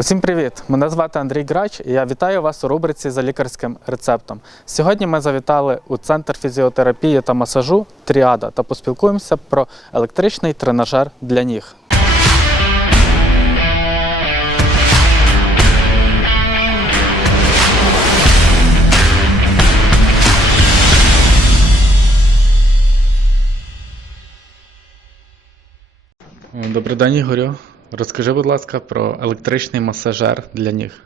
Усім привіт! Мене звати Андрій Грач, і я вітаю вас у рубриці за лікарським рецептом. Сьогодні ми завітали у центр фізіотерапії та масажу Тріада та поспілкуємося про електричний тренажер для ніг. Добрий день, Ігорю. Розкажи, будь ласка, про електричний масажер для ніг.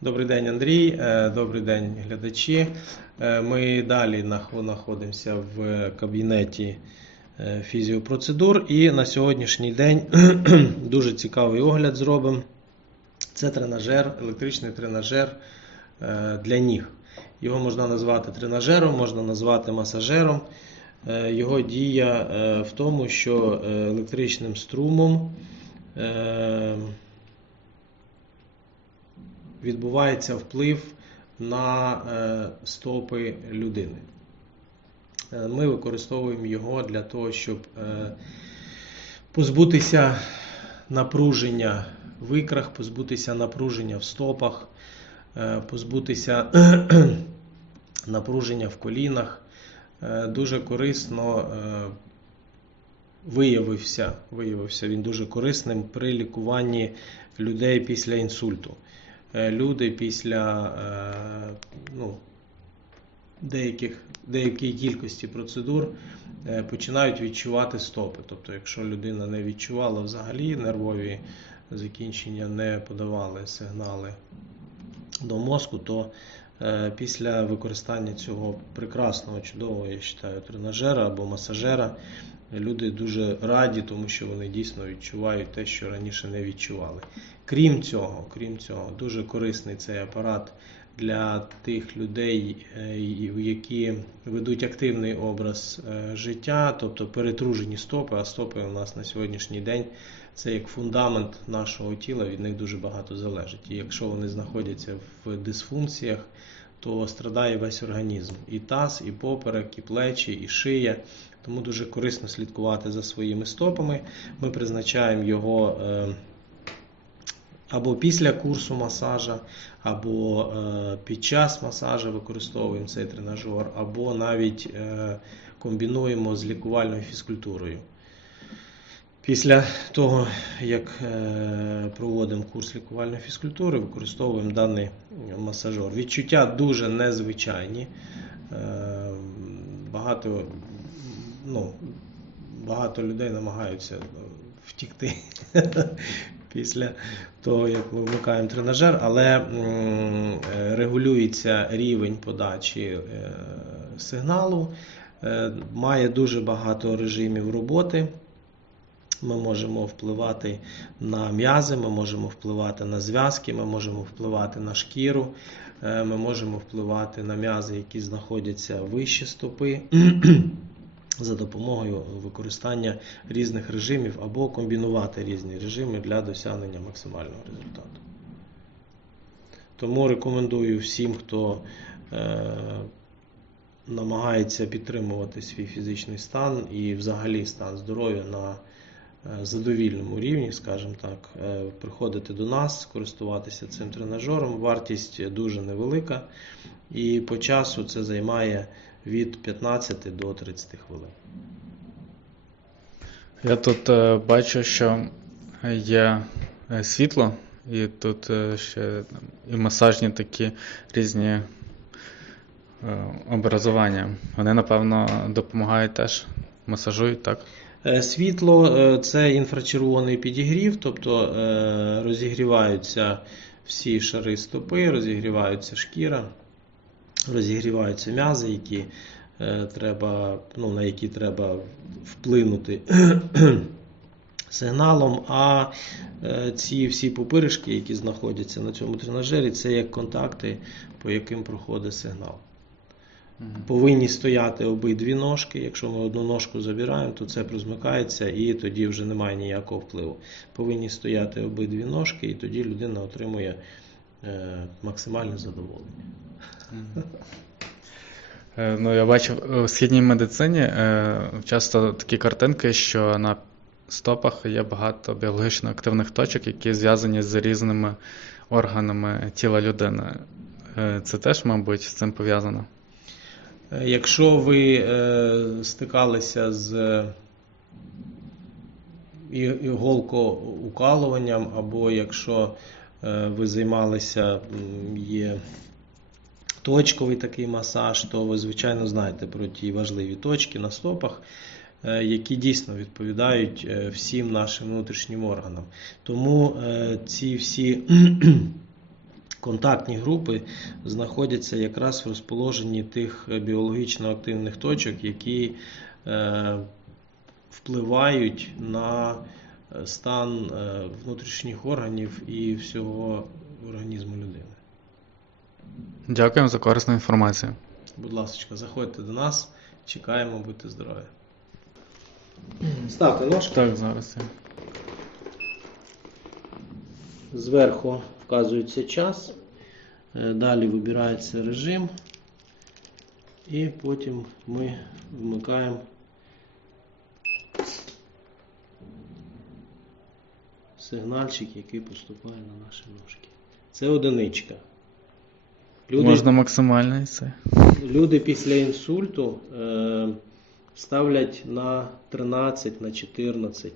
Добрий день, Андрій. Е, Добрий день, глядачі. Е, Ми далі знаходимося в кабінеті е, фізіопроцедур. І на сьогоднішній день дуже цікавий огляд зробимо. Це тренажер, електричний тренажер для ніг. Його можна назвати тренажером, можна назвати масажером. Його дія в тому, що електричним струмом відбувається вплив на е, стопи людини. Е, Ми використовуємо його для того, щоб е, позбутися напруження в ікрах, позбутися напруження в стопах, позбутися напруження в колінах. Дуже корисно виявився, виявився він дуже корисним при лікуванні людей після інсульту. Е, Люди після е, ну, деяких, деякої кількості процедур е, починають відчувати стопи. Тобто, якщо людина не відчувала взагалі нервові закінчення, не подавали сигнали до мозку, то після використання цього прекрасного, чудового, я вважаю, тренажера або масажера, люди дуже раді, тому що вони дійсно відчувають те, що раніше не відчували. Крім цього, крім цього, дуже корисний цей апарат для тих людей, е, які ведуть активний образ е, життя, тобто перетружені стопи, а стопи у нас на сьогоднішній день це як фундамент нашого тіла, від них дуже багато залежить. І якщо вони знаходяться в дисфункціях, то страдає весь організм. І таз, і поперек, і плечі, і шия. Тому дуже корисно слідкувати за своїми стопами. Ми призначаємо його е, або після курсу масажа, або е, під час масажу використовуємо цей тренажер, або навіть е, комбінуємо з лікувальною фізкультурою. Після того, як проводимо курс лікувальної фізкультури, використовуємо даний масажер. Відчуття дуже незвичайні. Багато, ну, багато людей намагаються втікти після того, як ми вмикаємо тренажер, але регулюється рівень подачі е, сигналу, е, має дуже багато режимів роботи. Ми можемо впливати на м'язи, ми можемо впливати на зв'язки, ми можемо впливати на шкіру, е, ми можемо впливати на м'язи, які знаходяться вище стопи, за допомогою використання різних режимів або комбінувати різні режими для досягнення максимального результату. Тому рекомендую всім, хто е, намагається підтримувати свій фізичний стан і взагалі стан здоров'я на е, задовільному рівні, скажімо так, е, приходити до нас, користуватися цим тренажером. Вартість дуже невелика, і по часу це займає від 15 до 30 хвилин. Я тут е, бачу, що є е, світло, і тут е, ще там, і масажні такі різні е, образування. Вони, напевно, допомагають теж, масажують, так? Е, Світло е, це інфрачервоний підігрів, тобто розігріваються всі шари стопи, розігріваються шкіра, розігріваються м'язи, які е, треба, ну, на які треба вплинути сигналом. А е, ці всі пупиришки, які знаходяться на цьому тренажері, це як контакти, по яким проходить сигнал. Повинні стояти обидві ножки. Якщо ми одну ножку забираємо, то це розмикається і тоді вже немає ніякого впливу. Повинні стояти обидві ножки, і тоді людина отримує максимальне задоволення. Е, Ну, я бачив у східній медицині е, часто такі картинки, що на стопах є багато біологічно активних точок, які зв'язані з різними органами тіла людини. Е, Це теж, мабуть, з цим пов'язано. Е, Якщо ви е, стикалися з іголкоукалуванням, або якщо е, ви займалися, є точковий такий масаж, то ви, звичайно, знаєте про ті важливі точки на стопах, е, які дійсно відповідають е, всім нашим внутрішнім органам. Тому е, ці всі контактні групи знаходяться якраз в розположенні тих е, біологічно активних точок, які е, впливають на е, стан е, внутрішніх органів і всього організму людини. Дякуємо за корисну інформацію. Будь ласка, заходьте до нас, чекаємо, будьте здорові. Ставте ножки. Так, зараз я. Зверху вказується час, е, далі вибирається режим, і потім ми вмикаємо сигнальчик, який поступає на наші ножки. Це одиничка. Люди, Можна максимально і це. люди після інсульту е, ставлять на 13, на 14.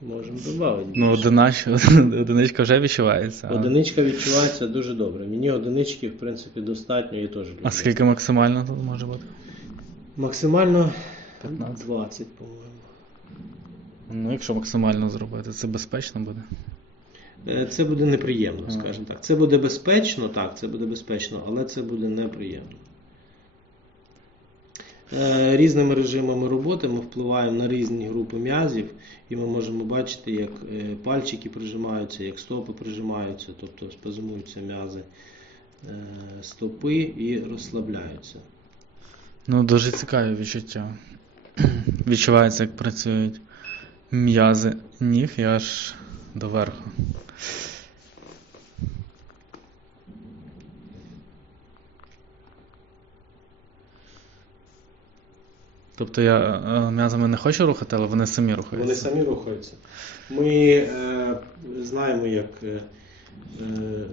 Можемо додати. Ну, одинач... одиничка вже відчувається. Одиничка відчувається дуже добре. Мені одинички, в принципі, достатньо і теж. А скільки максимально тут може бути? Максимально 15. 20, по-моєму. Ну, якщо максимально зробити, це безпечно буде. Е, Це буде неприємно, скажімо так. Це буде безпечно, так, це буде безпечно, але це буде неприємно. Е, Різними режимами роботи ми впливаємо на різні групи м'язів, і ми можемо бачити, як е, пальчики прижимаються, як стопи прижимаються, тобто спазмуються м'язи стопи і розслабляються. Ну, дуже цікаві відчуття. Відчувається, як працюють м'язи ніг і аж до верху. Тобто я е, м'язами не хочу рухати, але вони самі рухаються. Вони самі рухаються. Ми е, знаємо, як е, е,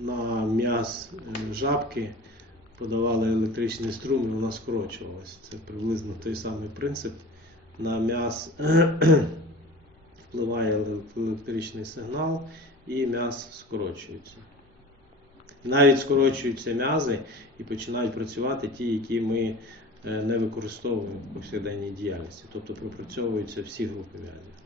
на м'яз е, жабки подавали електричний струм і вона скорочувалася. Це приблизно той самий принцип. На м'яз впливає електричний сигнал і м'яз скорочується. Навіть скорочуються м'язи і починають працювати ті, які ми е, не використовуємо в повсякденній діяльності. Тобто пропрацьовуються всі групи м'язів.